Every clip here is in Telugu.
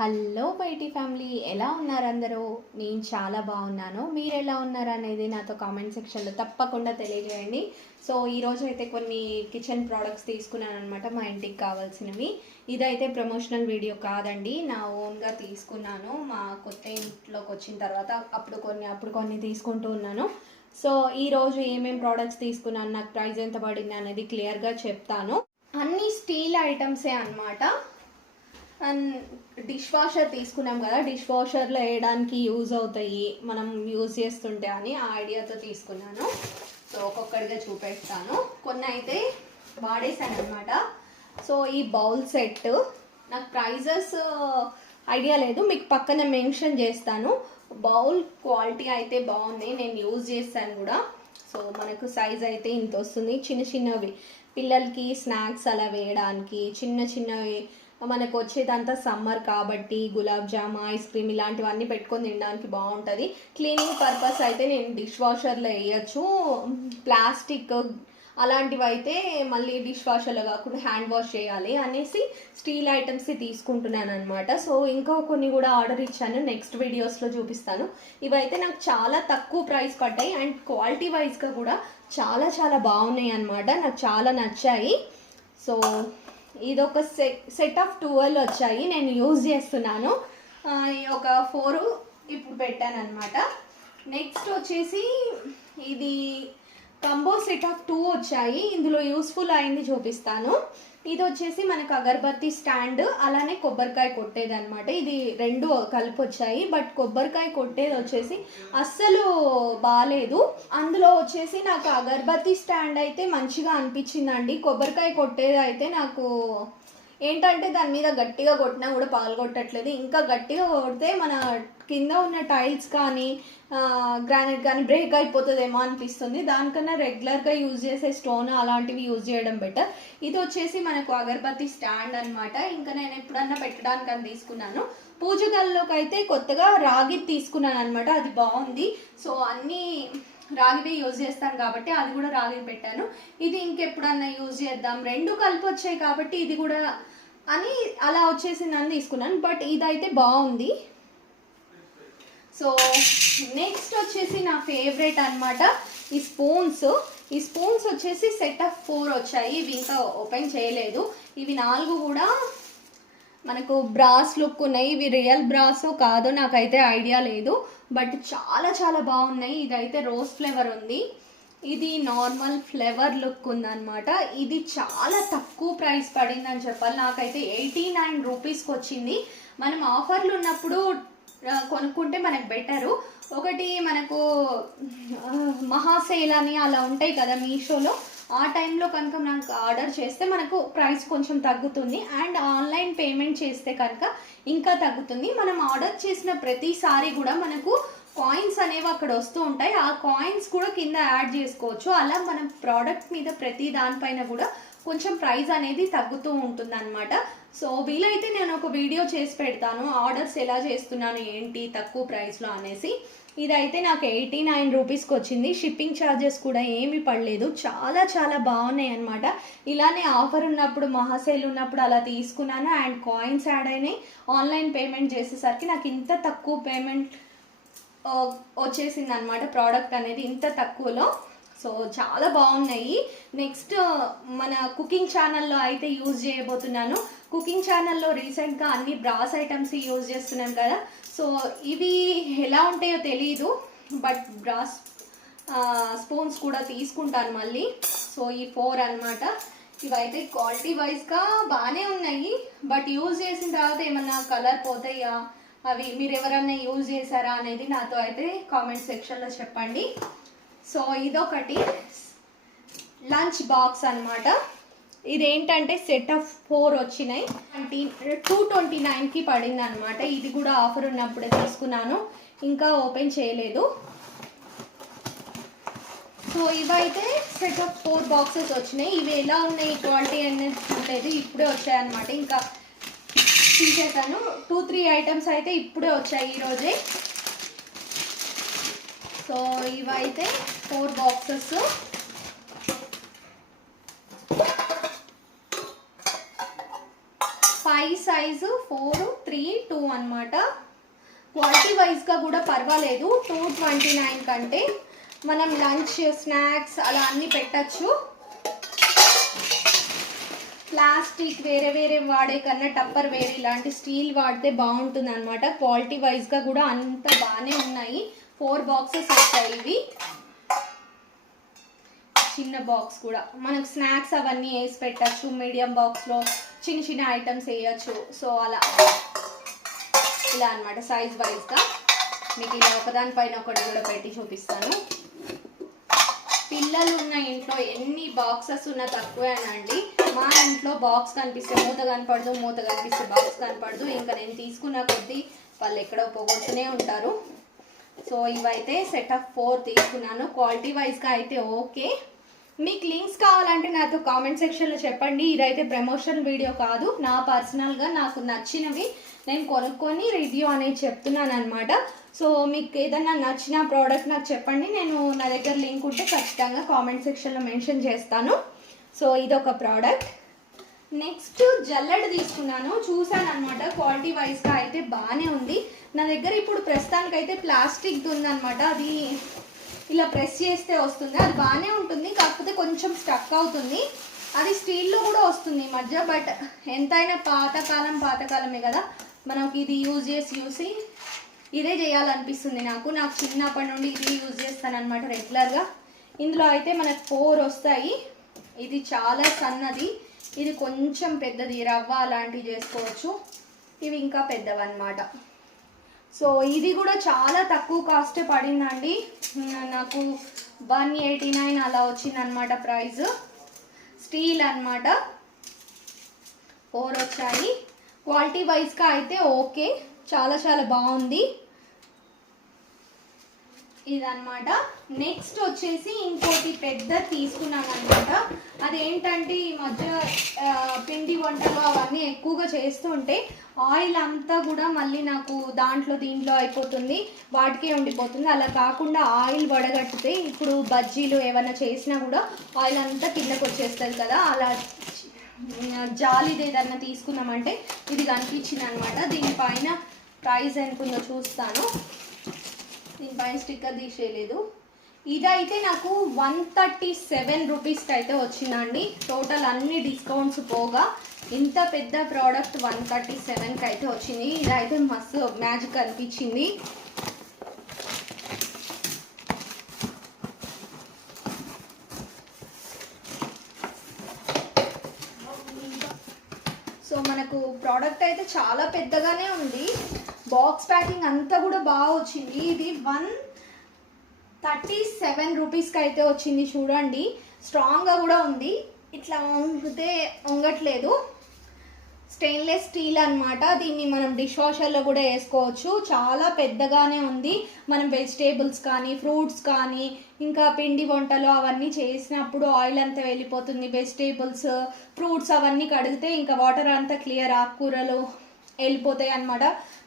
హలో బైటీ ఫ్యామిలీ, ఎలా ఉన్నారు అందరూ? నేను చాలా బాగున్నాను. మీరు ఎలా ఉన్నారు అనేది నాతో కామెంట్ సెక్షన్లో తప్పకుండా తెలియజేయండి. సో ఈరోజు అయితే కొన్ని కిచెన్ ప్రోడక్ట్స్ తీసుకున్నాను అనమాట, మా ఇంటికి కావాల్సినవి. ఇదైతే ప్రమోషనల్ వీడియో కాదండి, నా ఓన్గా తీసుకున్నాను. మా కొత్త ఇంట్లోకి వచ్చిన తర్వాత అప్పుడు కొన్ని తీసుకుంటూ ఉన్నాను. సో ఈరోజు ఏమేమి ప్రోడక్ట్స్ తీసుకున్నాను, నాకు ప్రైస్ ఎంత పడింది అనేది క్లియర్గా చెప్తాను. అన్నీ స్టీల్ ఐటమ్సే అనమాట. అండ్ డిష్ వాషర్ తీసుకున్నాం కదా, డిష్ వాషర్లో వేయడానికి యూజ్ అవుతాయి మనం యూజ్ చేస్తుంటే అని ఆ ఐడియాతో తీసుకున్నాను. సో ఒక్కొక్కడిగా చూపెడతాను. కొన్ని అయితే వాడేసాను అనమాట. సో ఈ బౌల్ సెట్ నాకు ప్రైజెస్ ఐడియా లేదు, మీకు పక్కన మెన్షన్ చేస్తాను. బౌల్ క్వాలిటీ అయితే బాగుంది, నేను యూజ్ చేస్తాను కూడా. సో మనకు సైజ్ అయితే ఇంత వస్తుంది. చిన్న చిన్నవి పిల్లలకి స్నాక్స్ అలా వేయడానికి, చిన్న చిన్నవి మనకు వచ్చేదంతా సమ్మర్ కాబట్టి గులాబ్ జామ్, ఐస్ క్రీమ్ ఇలాంటివన్నీ పెట్టుకొని తినడానికి బాగుంటుంది. క్లీనింగ్ పర్పస్ అయితే నేను డిష్ వాషర్లో వేయచ్చు. ప్లాస్టిక్ అలాంటివి అయితే మళ్ళీ డిష్ వాషర్లో కాకుండా హ్యాండ్ వాష్ చేయాలి అనేసి స్టీల్ ఐటమ్స్ తీసుకుంటున్నాను అనమాట. సో ఇంకా కొన్ని కూడా ఆర్డర్ ఇచ్చాను, నెక్స్ట్ వీడియోస్లో చూపిస్తాను. ఇవైతే నాకు చాలా తక్కువ ప్రైస్ పడ్డాయి అండ్ క్వాలిటీ వైజ్గా కూడా చాలా చాలా బాగున్నాయి అనమాట, నాకు చాలా నచ్చాయి. సో ఇదొక సెట్ ఆఫ్ 12 వచ్చాయి, నేను యూజ్ చేస్తున్నాను. ఒక 4 ఇప్పుడు పెట్టాను అనమాట. నెక్స్ట్ వచ్చేసి ఇది కంబో సెట్ ఆఫ్ 2 వచ్చాయి, ఇందులో యూస్ఫుల్ అయింది చూపిస్తాను. ఇది వచ్చేసి మనకు అగరబత్తి స్టాండ్, అలానే కొబ్బరికాయ కొట్టేది అనమాట. ఇది రెండు కలిపి వచ్చాయి, బట్ కొబ్బరికాయ కొట్టేది వచ్చేసి అస్సలు బాగాలేదు. అందులో వచ్చేసి నాకు అగరబత్తి స్టాండ్ అయితే మంచిగా అనిపించిందండి. కొబ్బరికాయ కొట్టేది అయితే నాకు ఏంటంటే దాని మీద గట్టిగా కొట్టినా కూడా పాల్గొట్టట్లేదు. ఇంకా గట్టిగా కొడితే మన కింద ఉన్న టైల్స్ కానీ గ్రానైట్ కానీ బ్రేక్ అయిపోతుందేమో అనిపిస్తుంది. దానికన్నా రెగ్యులర్గా యూజ్ చేసే స్టోన్ అలాంటివి యూజ్ చేయడం బెటర్. ఇది వచ్చేసి మనకు అగరబత్తి స్టాండ్ అనమాట. ఇంకా నేను ఎప్పుడన్నా పెట్టడానికి అని తీసుకున్నాను. పూజ గదిలోకి అయితే కొత్తగా రాగి తీసుకున్నాను అనమాట, అది బాగుంది. సో అన్నీ రాగివి యూజ్ చేస్తాను కాబట్టి అది కూడా రాగి పెట్టాను. ఇది ఇంకెప్పుడన్నా యూజ్ చేద్దాం, రెండు కలిపి వచ్చాయి కాబట్టి ఇది కూడా అని అలా వచ్చేసిందని తీసుకున్నాను. బట్ ఇదైతే బాగుంది. సో నెక్స్ట్ వచ్చేసి నా ఫేవరెట్ అనమాట ఈ స్పూన్స్. ఈ స్పూన్స్ వచ్చేసి సెట్ ఆఫ్ 4 వచ్చాయి, ఇవి ఇంకా ఓపెన్ చేయలేదు. ఇవి 4 కూడా మనకు బ్రాస్ లుక్ ఉన్నాయి. ఇవి రియల్ బ్రాసో కాదో నాకైతే ఐడియా లేదు, బట్ చాలా చాలా బాగున్నాయి. ఇదైతే రోజ్ ఫ్లేవర్ ఉంది, ఇది నార్మల్ ఫ్లేవర్ లుక్ ఉందన్నమాట. ఇది చాలా తక్కువ ప్రైస్ పడిందని చెప్పాలి. నాకైతే 89 రూపీస్కి వచ్చింది. మనం ఆఫర్లు ఉన్నప్పుడు కొనుక్కుంటే మనకు బెటరు. ఒకటి మనకు మహాసేల్ అని అలా ఉంటాయి కదా మీషోలో, ఆ టైంలో కనుక మనకు ఆర్డర్ చేస్తే మనకు ప్రైస్ కొంచెం తగ్గుతుంది. అండ్ ఆన్లైన్ పేమెంట్ చేస్తే కనుక ఇంకా తగ్గుతుంది. మనం ఆర్డర్ చేసిన ప్రతిసారి కూడా మనకు కాయిన్స్ అనేవి అక్కడ వస్తూ ఉంటాయి, ఆ కాయిన్స్ కూడా కింద యాడ్ చేసుకోవచ్చు. అలా మనం ప్రోడక్ట్ మీద ప్రతి దానిపైన కూడా కొంచెం ప్రైస్ అనేది తగ్గుతూ ఉంటుంది అనమాట. సో వీలైతే నేను ఒక వీడియో చేసి పెడతాను, ఆర్డర్స్ ఎలా చేస్తున్నాను ఏంటి తక్కువ ప్రైస్లో అనేసి. ఇదైతే నాకు 89 రూపీస్కి వచ్చింది. షిప్పింగ్ ఛార్జెస్ కూడా ఏమీ పడలేదు. చాలా చాలా బాగున్నాయి అనమాట. ఇలానే ఆఫర్ ఉన్నప్పుడు, మహాసేల్ ఉన్నప్పుడు అలా తీసుకున్నాను అండ్ కాయిన్స్ యాడ్ అయినాయి. ఆన్లైన్ పేమెంట్ చేసేసరికి నాకు ఇంత తక్కువ పేమెంట్ వచ్చేసింది అనమాట, ప్రోడక్ట్ అనేది ఇంత తక్కువలో. సో చాలా బాగున్నాయి. నెక్స్ట్ మన కుకింగ్ ఛానల్లో అయితే యూజ్ చేయబోతున్నాను. కుకింగ్ ఛానల్లో రీసెంట్గా అన్ని బ్రాస్ ఐటమ్స్ యూజ్ చేస్తున్నాను కదా, సో ఇవి ఎలా ఉంటాయో తెలీదు, బట్ బ్రాస్ స్పూన్స్ కూడా తీసుకుంటాను మళ్ళీ. సో ఈ 4 అనమాట. ఇవైతే క్వాలిటీ వైజ్గా బాగానే ఉన్నాయి, బట్ యూజ్ చేసిన తర్వాత ఏమన్నా కలర్ పోతాయా, అవి మీరు ఎవరన్నా యూజ్ చేశారా అనేది నాతో అయితే కామెంట్ సెక్షన్లో చెప్పండి. సో ఇదొకటి లంచ్ బాక్స్ అనమాట. ఇదేంటంటే సెట్ ఆఫ్ 4 వచ్చినాయి, 229కి పడింది అనమాట. ఇది కూడా ఆఫర్ ఉన్నప్పుడే తీసుకున్నాను, ఇంకా ఓపెన్ చేయలేదు. సో ఇవైతే సెట్ ఆఫ్ 4 బాక్సెస్ వచ్చినాయి. ఇవి ఎలా ఉన్నాయి క్వాలిటీ అనేది చూడలేదు, ఇప్పుడే వచ్చాయన్నమాట. ఇంకా తీసేసాను. 2-3 ఐటమ్స్ అయితే ఇప్పుడే వచ్చాయి ఈరోజే. సో ఇవైతే 4 బాక్సెస్. 5 సైజు 4, 3, 2 అనమాట. క్వాలిటీ వైజ్గా కూడా పర్వాలేదు. 229 కంటే మనం లంచ్ స్నాక్స్ అలా అన్నీ పెట్టచ్చు. ప్లాస్టిక్ వేరే వేరే వాడే కన్నా టప్పర్ వేరే ఇలాంటి స్టీల్ వాడితే బాగుంటుంది అనమాట. క్వాలిటీ వైజ్గా కూడా అంత బాగానే ఉన్నాయి. 4 బాక్సెస్ వస్తాయి ఇవి. చిన్న బాక్స్ కూడా మనకు స్నాక్స్ అవన్నీ వేసి పెట్టచ్చు. మీడియం బాక్స్లో చిన్న చిన్న ఐటమ్స్ వేయచ్చు. సో అలా ఇలా అనమాట సైజ్ వైజ్గా. మీకు ఇలా ఒకదానిపైన ఒకటి కూడా పెట్టి చూపిస్తాను. పిల్లలు ఉన్న ఇంట్లో ఎన్ని బాక్సెస్ ఉన్నా తక్కువేనండి. మా ఇంట్లో బాక్స్ కనిపిస్తే మూత కనపడదు, మూత కనిపిస్తే బాక్స్ కనపడదు. ఇంకా నేను తీసుకున్న కొద్దీ వాళ్ళు ఎక్కడో పోగొట్టునే ఉంటారు. సో ఇవైతే సెట్ ఆఫ్ 4 తీసుకున్నాను. క్వాలిటీ వైజ్గా అయితే ఓకే. మీకు లింక్స్ కావాలంటే నాతో కామెంట్ సెక్షన్లో చెప్పండి. ఇదైతే ప్రమోషన్ వీడియో కాదు, నా పర్సనల్గా నాకు నచ్చినవి నేను కొనుక్కొని రివ్యూ అనేది చెప్తున్నాను అనమాట. సో మీకు ఏదన్నా నచ్చిన ప్రోడక్ట్ నాకు చెప్పండి. నేను నా దగ్గర లింక్ ఉంటే ఖచ్చితంగా కామెంట్ సెక్షన్లో మెన్షన్ చేస్తాను. సో ఇదొక ప్రోడక్ట్. నెక్స్ట్ జల్లెడ తీసుకున్నాను. చూసాను అనమాట, క్వాలిటీ వైజ్గా అయితే బాగానే ఉంది. నా దగ్గర ఇప్పుడు ప్రస్తుతానికైతే ప్లాస్టిక్ది ఉందన్నమాట. అది ఇలా ప్రెస్ చేస్తే వస్తుంది, అది బాగానే ఉంటుంది. కాకపోతే కొంచెం స్టక్ అవుతుంది. అది స్టీల్లో కూడా వస్తుంది ఈ మధ్య. బట్ ఎంతైనా పాతకాలమే కదా, మనకి ఇది యూజ్ చేసి ఇదే చేయాలనిపిస్తుంది నాకు చిన్నప్పటి నుండి ఇది యూజ్ చేస్తాను అనమాట రెగ్యులర్గా. ఇందులో అయితే మనకు 4 వస్తాయి. ఇది చాలా సన్నది, ఇది కొంచెం పెద్దది, రవ్వ అలాంటివి చేసుకోవచ్చు. ఇవి ఇంకా పెద్దవన్నమాట. సో ఇది కూడా చాలా తక్కువ కాస్టే పడిందండి. నాకు 189 అలా వచ్చిందనమాట ప్రైస్. స్టీల్ అనమాట. 4 వచ్చాయి. క్వాలిటీ వైజ్గా అయితే ఓకే, చాలా చాలా బాగుంది ఇదన్నమాట. నెక్స్ట్ వచ్చేసి ఇంకోటి పెద్ద తీసుకున్నాను అనమాట. అదేంటంటే ఈ మధ్య పిండి వంటలు అవన్నీ ఎక్కువగా చేస్తుంటే ఆయిల్ అంతా కూడా మళ్ళీ నాకు దీంట్లో అయిపోతుంది, వాటికే ఉండిపోతుంది. అలా కాకుండా ఆయిల్ వడగట్టితే ఇప్పుడు బజ్జీలు ఏమైనా చేసినా కూడా ఆయిల్ అంతా కిందకు వచ్చేస్తుంది కదా. అలా జాలిది ఏదన్నా తీసుకున్నామంటే ఇది కనిపించింది అనమాట. దీనిపైన ప్రైస్ ఎంత ఉందో చూస్తాను. దీనిపైన స్టిక్కర్ తీసేయలేదు. ఇదైతే నాకు 137 రూపీస్కి అయితే వచ్చిందండి. టోటల్ అన్ని డిస్కౌంట్స్ పోగా ఇంత పెద్ద ప్రోడక్ట్ 137కి అయితే వచ్చింది. ఇదైతే మస్తు మ్యాజిక్ అనిపించింది. సో మనకు ప్రోడక్ట్ అయితే చాలా పెద్దగానే ఉంది. బాక్స్ ప్యాకింగ్ అంతా కూడా బాగా వచ్చింది. ఇది 137 రూపీస్కి అయితే వచ్చింది. చూడండి, స్ట్రాంగ్గా కూడా ఉంది. ఇట్లా వంగితే వంగట్లేదు. స్టెయిన్లెస్ స్టీల్ అనమాట. దీన్ని మనం డిష్ వాషర్లో కూడా వేసుకోవచ్చు. చాలా పెద్దగానే ఉంది. మనం వెజిటేబుల్స్ కానీ ఫ్రూట్స్ కానీ ఇంకా పిండి వంటలు అవన్నీ చేసినప్పుడు ఆయిల్ అంతా వెళ్ళిపోతుంది. వెజిటేబుల్స్ ఫ్రూట్స్ అవన్నీ కడిగితే ఇంకా వాటర్ అంతా క్లియర్, ఆకుకూరలు వెళ్ళిపోతాయి అనమాట.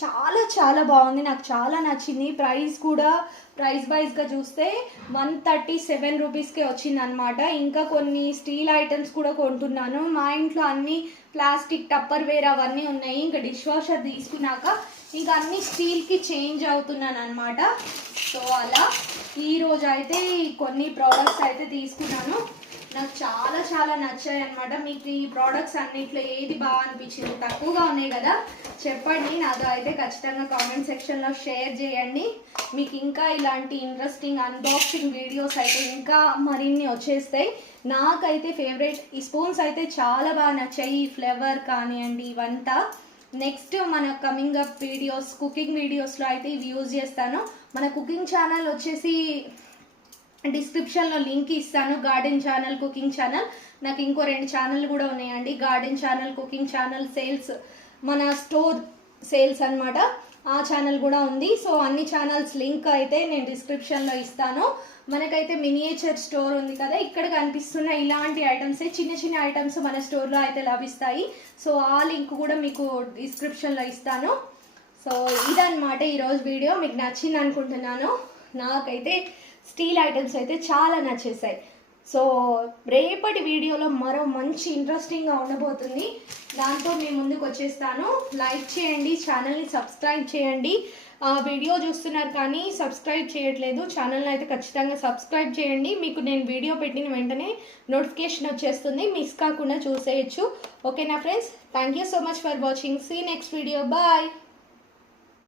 చాలా చాలా బాగుంది, నాకు చాలా నచ్చింది. ప్రైస్ వైజ్గా చూస్తే 137 రూపీస్కే వచ్చింది అనమాట. ఇంకా కొన్ని స్టీల్ ఐటమ్స్ కూడా కొంటున్నాను. మా ఇంట్లో అన్ని ప్లాస్టిక్ టప్పర్ వేర్ అవన్నీ ఉన్నాయి. ఇంకా డిష్ వాషర్ తీసుకున్నాక ఇంకా అన్ని స్టీల్కి చేంజ్ అవుతున్నాను అనమాట. సో అలా ఈరోజు అయితే కొన్ని ప్రోడక్ట్స్ అయితే తీసుకున్నాను. నాకు చాలా చాలా నచ్చాయి అనమాట. మీకు ఈ ప్రోడక్ట్స్ అన్నిట్లో ఏది బాగా అనిపించింది? తక్కువగా ఉన్నాయి కదా, చెప్పండి. నాతో అయితే ఖచ్చితంగా కామెంట్ సెక్షన్లో షేర్ చేయండి. మీకు ఇంకా ఇలాంటి ఇంట్రెస్టింగ్ అన్బాక్సింగ్ వీడియోస్ అయితే ఇంకా మరిన్ని వచ్చేస్తాయి. నాకైతే ఫేవరెట్ ఈ స్పూన్స్ అయితే చాలా బాగా నచ్చాయి. ఈ ఫ్లేవర్ కానివ్వండి ఇవంతా. నెక్స్ట్ మన కమింగ్ అప్ వీడియోస్, కుకింగ్ వీడియోస్లో అయితే ఇవి యూజ్ చేస్తాను. మన కుకింగ్ ఛానల్ వచ్చేసి డిస్క్రిప్షన్లో లింక్ ఇస్తాను. Garden channel, cooking channel. నాకు ఇంకో 2 ఛానల్ కూడా ఉన్నాయండి. Garden channel, cooking channel, sales, మన స్టోర్ సేల్స్ అనమాట. ఆ ఛానల్ కూడా ఉంది. సో అన్ని ఛానల్స్ లింక్ అయితే నేను డిస్క్రిప్షన్లో ఇస్తాను. మనకైతే మినియేచర్ స్టోర్ ఉంది కదా, ఇక్కడ కనిపిస్తున్న ఇలాంటి ఐటమ్స్, చిన్న చిన్న ఐటమ్స్ మన స్టోర్లో అయితే లభిస్తాయి. సో ఆ లింక్ కూడా మీకు డిస్క్రిప్షన్లో ఇస్తాను. సో ఇదన్నమాట ఈరోజు వీడియో. మీకు నచ్చింది అనుకుంటున్నాను. నాకైతే స్టీల్ ఐటమ్స్ అయితే చాలా నచ్చేసాయి. సో రేపటి వీడియోలో మరో మంచి ఇంట్రెస్టింగ్గా ఉండబోతుంది. దాంతో మీ ముందుకు వచ్చేస్తాను. లైక్ చేయండి, ఛానల్ని సబ్స్క్రైబ్ చేయండి. వీడియో చూస్తున్నారు కానీ సబ్స్క్రైబ్ చేయట్లేదు. ఛానల్ని అయితే ఖచ్చితంగా సబ్స్క్రైబ్ చేయండి. మీకు నేను వీడియో పెట్టిన వెంటనే నోటిఫికేషన్ వచ్చేస్తుంది, మిస్ కాకుండా చూసేయచ్చు. ఓకేనా friends, thank you so much for watching. See next video. Bye.